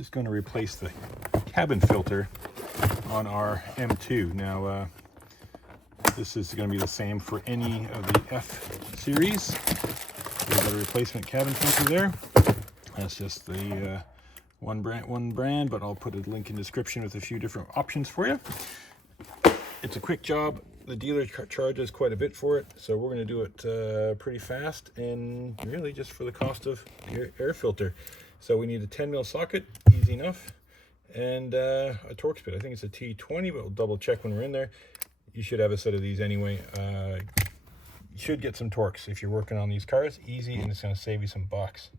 just going to replace the cabin filter on our M2. Now, this is going to be the same for any of the F series. We've got a replacement cabin filter there. That's just the one brand, but I'll put a link in the description with a few different options for you. It's a quick job. The dealer charges quite a bit for it, so we're going to do it pretty fast and really just for the cost of air filter. So we need a 10mm socket, easy enough, and a Torx bit. I think it's a T20, but we'll double check when we're in there. You should have a set of these anyway. You should get some Torx if you're working on these cars. Easy, and it's going to save you some bucks.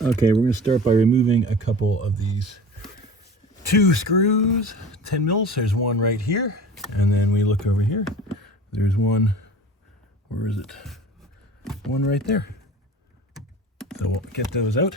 Okay, we're going to start by removing a couple of these 2 screws, 10 mils. There's one right here, and then we look over here. There's one, where is it? One right there. So we'll get those out.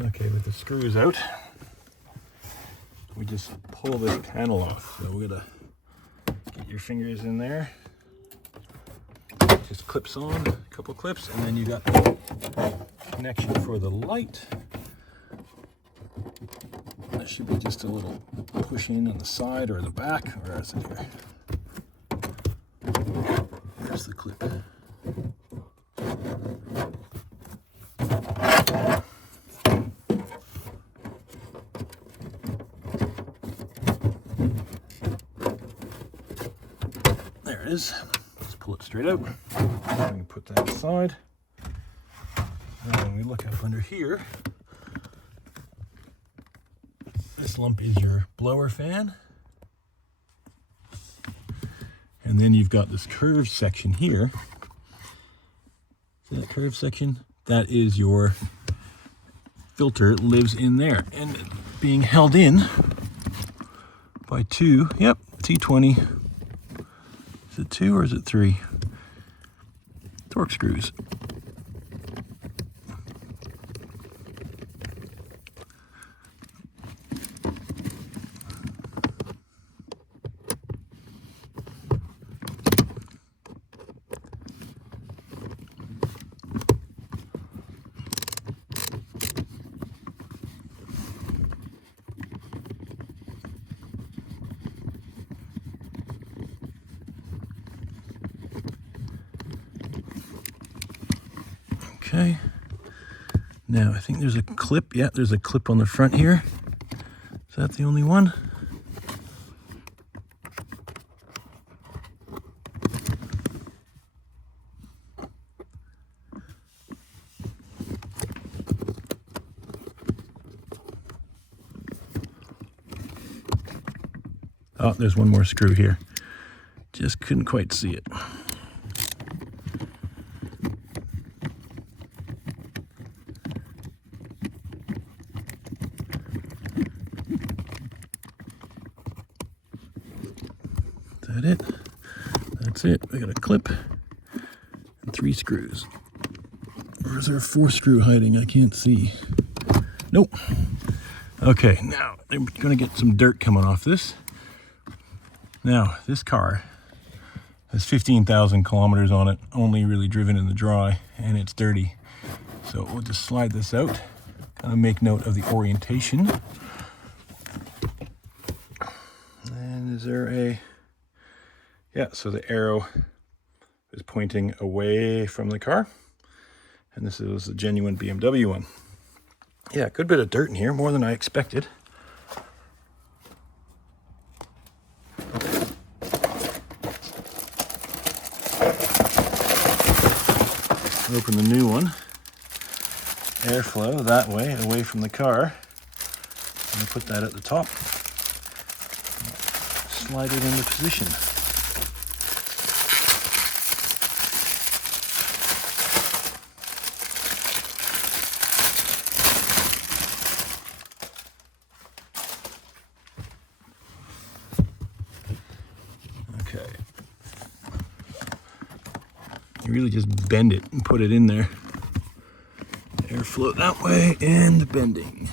Okay, with the screws out, we just pull this panel off. So we're gonna get your fingers in there. Just clips on, a couple clips, and then you got the connection for the light. That should be just a little push in on the side or the back. Where is it here? There's the clip. There it is. Let's pull it straight out. I'm going to put that aside. And we look up under here. This lump is your blower fan. And then you've got this curved section here. See that curved section? That is your filter, lives in there. And being held in by 2, yep, T20. Is it 2 or is it 3? Torx screws. Okay, now I think there's a clip. Yeah, there's a clip on the front here. Is that the only one? Oh, there's one more screw here. Just couldn't quite see it. Is that it? That's it. We got a clip and 3 screws. Or is there a 4th screw hiding? I can't see. Nope. Okay, now I'm going to get some dirt coming off this. Now, this car has 15,000 kilometers on it, only really driven in the dry, and it's dirty. So we'll just slide this out, kind of make note of the orientation. And is there a... Yeah, so the arrow is pointing away from the car. And this is a genuine BMW one. Yeah, good bit of dirt in here, more than I expected. Open the new one. airflow that way, away from the car. I'm going to put that at the top. Slide it into position. Okay. You really just bend it and put it in there. Airflow that way and bending.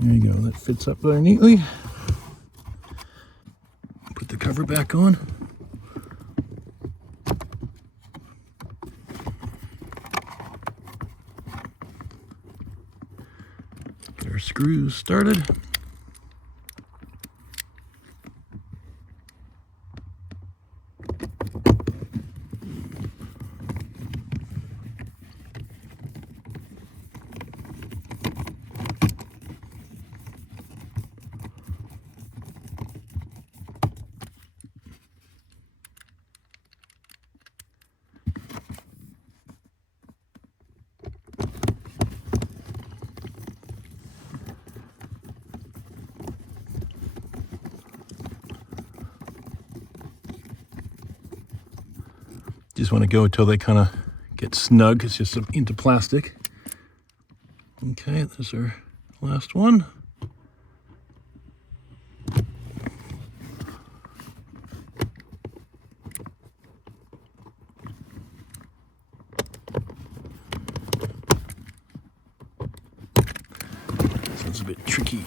There you go, that fits up there neatly. Put the cover back on. Get our screws started. Just want to go until they kind of get snug. It's just into plastic. Okay, there's our last one. So it's a bit tricky.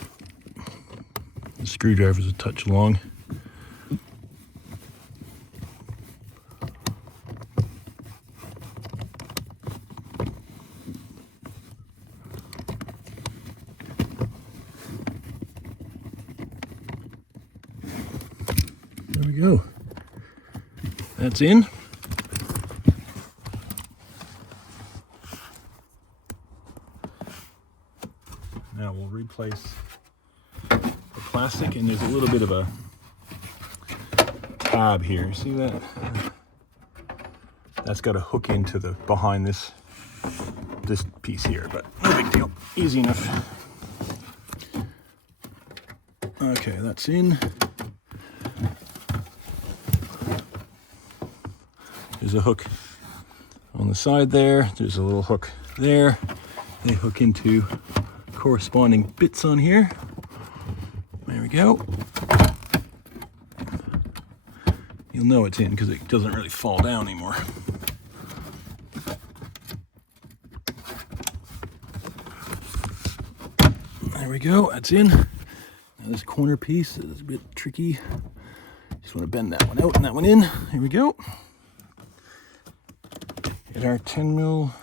The screwdriver's a touch long. There we go. That's in. Now we'll replace the plastic, and there's a little bit of a tab here. See that? That's got to hook into the behind this piece here, but no big deal. Easy enough. Okay, that's in. There's a hook on the side there. There's a little hook there. They hook into corresponding bits on here. There we go. You'll know it's in because it doesn't really fall down anymore. There we go, that's in. Now this corner piece is a bit tricky. Just want to bend that one out and that one in. Here we go. Get our 10 mil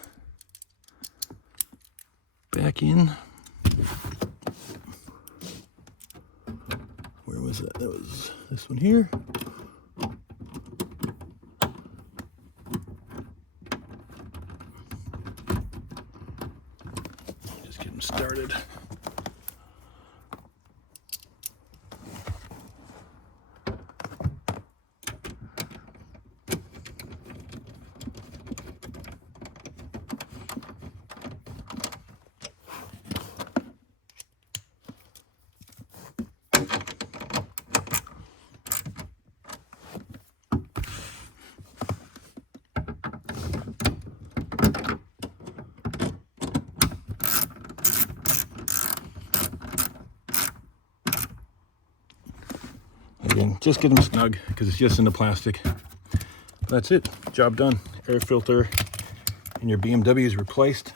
back in. Where was that? That was this one here. Just get them started. Again, just get them snug because it's just in the plastic. That's it. Job done. Air filter in your BMW is replaced.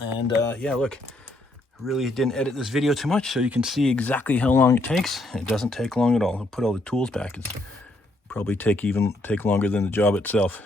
And yeah, look, I really didn't edit this video too much, so you can see exactly how long it takes. It doesn't take long at all. I'll put all the tools back. It's probably take longer than the job itself.